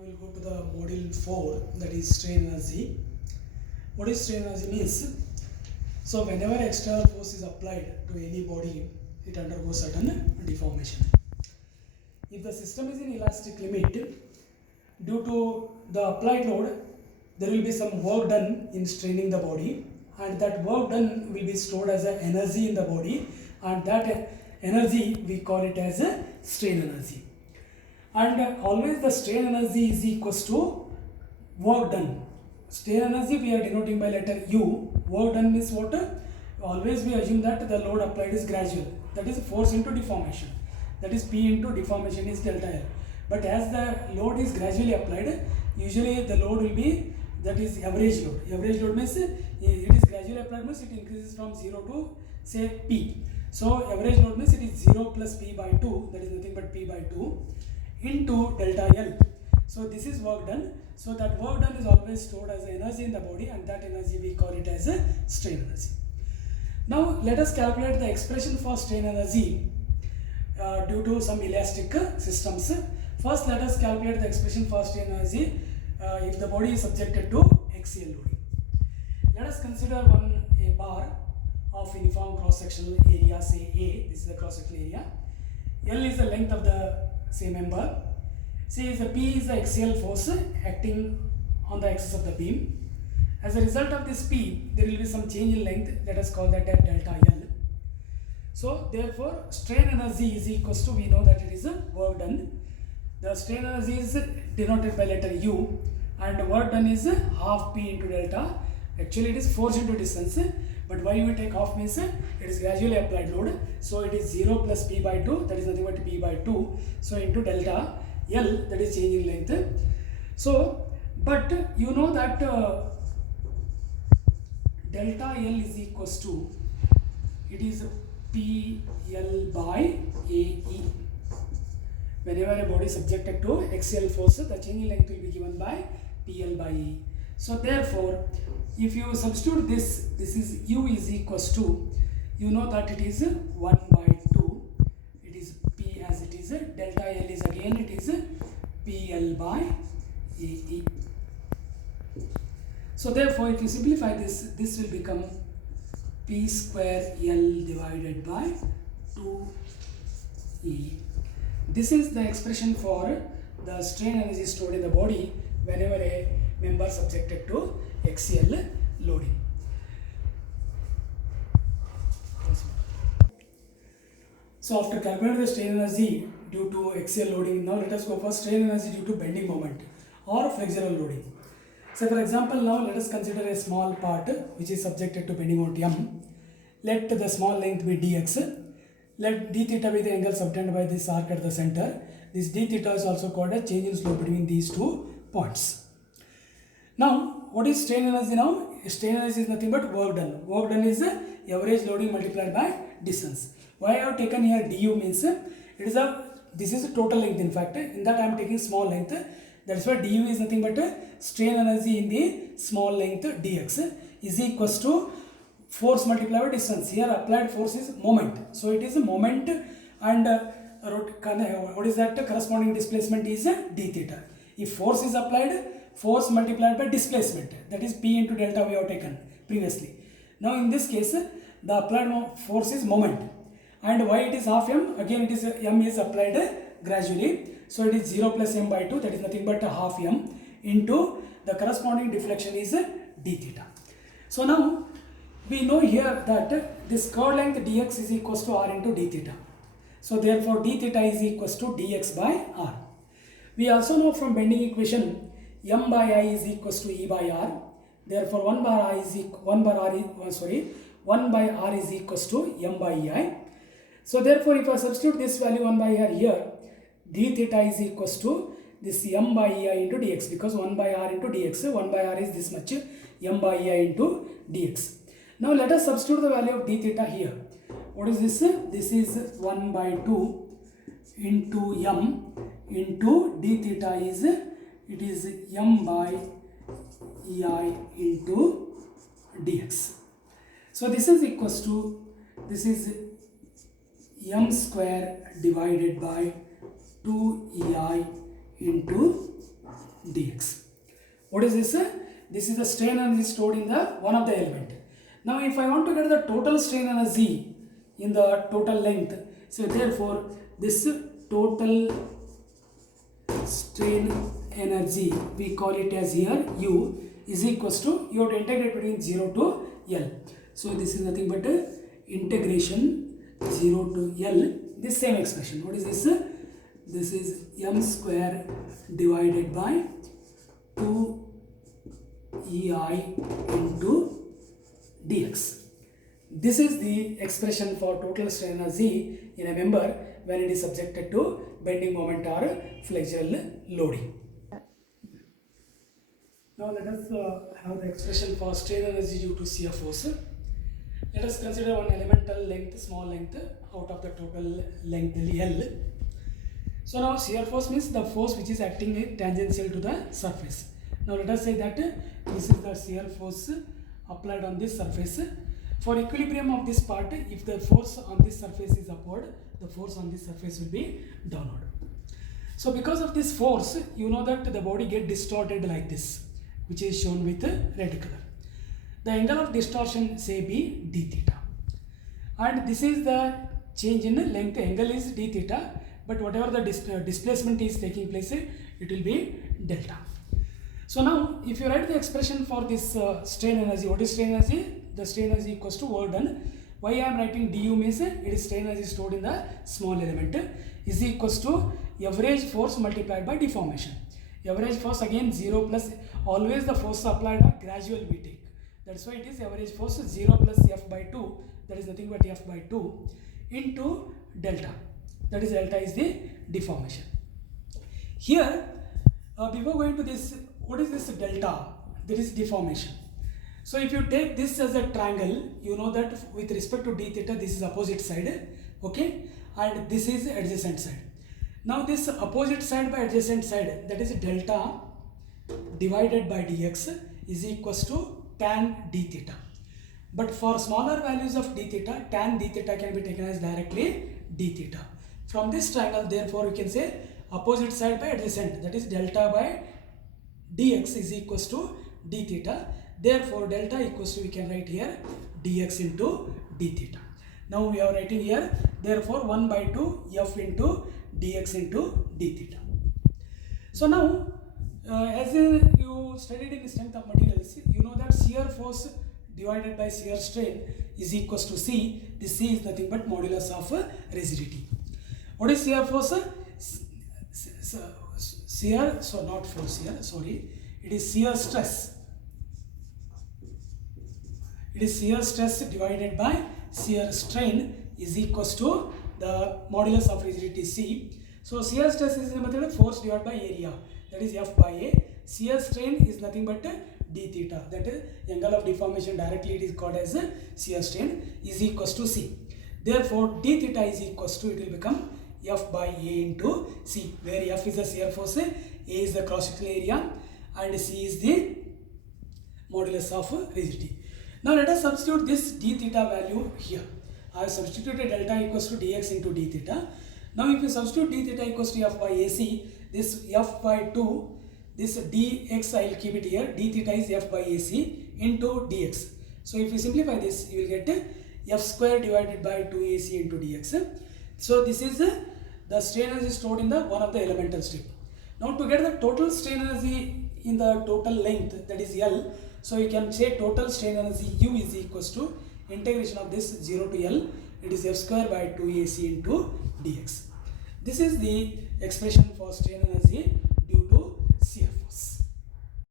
we'll go to the module 4, that is strain energy. What is strain energy means? So whenever external force is applied to any body, it undergoes certain deformation. If the system is in elastic limit, due to the applied load, there will be some work done in straining the body, and that work done will be stored as an energy in the body, and that energy we call it as a strain energy. And always the strain energy is equals to work done. Strain energy we are denoting by letter U. Work done means what? Always we assume that the load applied is gradual. That is force into deformation. That is P into deformation is delta L. But as the load is gradually applied, usually the load will be, that is average load. Average load means it is gradually applied means it increases from 0 to say P. So average load means it is 0 plus P by 2, that is nothing but P by 2 into delta L. So this is work done. So that work done is always stored as energy in the body, and that energy we call it as a strain energy. Now let us calculate the expression for strain energy due to some elastic systems. First let us calculate the expression for strain energy if the body is subjected to axial loading. Let us consider a bar of uniform cross-sectional area, say A. This is the cross-sectional area. L is the length of the say member. See, the P is the axial force acting on the axis of the beam. As a result of this P, there will be some change in length. Let us call that delta L. So therefore, strain energy is equals to, we know that it is a work done. The strain energy is denoted by letter U, and work done is half P into delta. Actually, it is force into distance. But why we take half means it is gradually applied load. So it is 0 plus P by 2, that is nothing but P by 2. So into delta L, that is change in length. So, but you know that delta L is equals to, it is PL by AE. Whenever a body is subjected to axial force, the change in length will be given by PL by AE. So therefore, if you substitute this is U is equals to, you know that it is 1 by 2, it is P as it is, delta L is again it is PL by AE. So therefore, if you simplify this will become P square L divided by 2E. This is the expression for the strain energy stored in the body whenever a member subjected to axial loading. So after calculating the strain energy due to axial loading, now let us go for strain energy due to bending moment or flexural loading. So for example, now let us consider a small part which is subjected to bending moment M. Let the small length be dx. Let d theta be the angle subtended by this arc at the center. This d theta is also called a change in slope between these 2 points. Now, what is strain energy now? Strain energy is nothing but work done. Work done is average loading multiplied by distance. Why I have taken here du means this is a total length. In fact, in that I am taking small length. That is why du is nothing but strain energy in the small length dx is equals to force multiplied by distance. Here applied force is moment. So it is a moment, and what is that? Corresponding displacement is d theta. If force is applied, force multiplied by displacement, that is P into delta we have taken previously. Now in this case, the applied force is moment, and why it is half m? Again it is m is applied gradually, so it is 0 plus m by 2, that is nothing but half m into the corresponding deflection is d theta. So now we know here that this chord length dx is equals to r into d theta. So therefore d theta is equals to dx by r. We also know from bending equation m by I is equals to E by R. Therefore 1 by R is equals to m by EI. So therefore if I substitute this value 1 by R here, d theta is equals to this m by EI into dx, because 1 by R into dx, 1 by R is this much, m by EI into dx. Now let us substitute the value of d theta here. What is this? This is 1 by 2 into m into d theta is, it is m by EI into dx. So this is equals to, this is m square divided by 2EI into dx. What is this? This is the strain energy stored in the one of the element. Now if I want to get the total strain energy in the total length, so therefore this total strain energy, we call it as here U, is equals to, you have to integrate between 0 to L. So this is nothing but integration 0 to L, this same expression. What is this? This is m square divided by 2 EI into dx. This is the expression for total strain energy in a member when it is subjected to bending moment or flexural loading. Now let us have the expression for strain energy due to shear force. Let us consider one elemental length, small length out of the total length L. So now shear force means the force which is acting tangential to the surface. Now let us say that this is the shear force applied on this surface. For equilibrium of this part, if the force on this surface is upward, the force on this surface will be downward. So because of this force, you know that the body gets distorted like this, which is shown with red color. The angle of distortion say be d theta, and this is the change in length. Angle is d theta, but whatever the displacement is taking place, it will be delta. So now if you write the expression for this strain energy, what is strain energy? The strain energy equals to work done. Why I am writing du means it is strain energy stored in the small element is equals to average force multiplied by deformation. Average force again 0 plus, always the force applied are gradual we take. That's why it is average force 0 plus f by 2, that is nothing but f by 2 into delta, that is delta is the deformation. Here before going to this, what is this delta? That is deformation. So if you take this as a triangle, you know that with respect to d theta, this is opposite side, okay, and this is adjacent side. Now this opposite side by adjacent side, that is delta divided by dx is equals to tan d theta. But for smaller values of d theta, tan d theta can be taken as directly d theta. From this triangle, therefore we can say opposite side by adjacent, that is delta by dx is equals to d theta. Therefore delta equals to, we can write here dx into d theta. Now we are writing here, therefore 1 by 2 f into dx into d theta. So now as you studied in strength of materials, you know that shear force divided by shear strain is equals to C. This C is nothing but modulus of rigidity. What is shear force? Shear, so not force here, sorry, it is shear stress. It is shear stress divided by shear strain is equals to the modulus of rigidity C. So shear stress is the method of force divided by area, that is F by A. Shear strain is nothing but d theta, that is angle of deformation, directly it is called as shear strain, is equals to C. Therefore d theta is equals to, it will become F by A into C, where F is the shear force, A is the cross-sectional area, and C is the modulus of rigidity. Now let us substitute this d theta value here. I have substituted delta equals to dx into d theta. Now if you substitute d theta equals to f by ac, this f by 2, this dx I will keep it here, d theta is f by ac into dx. So if you simplify this, you will get f square divided by 2ac into dx. So this is the strain energy stored in the one of the elemental strip. Now to get the total strain energy in the total length, that is L, so you can say total strain energy U is equals to integration of this 0 to L, it is f square by 2ac into dx. This is the expression for strain energy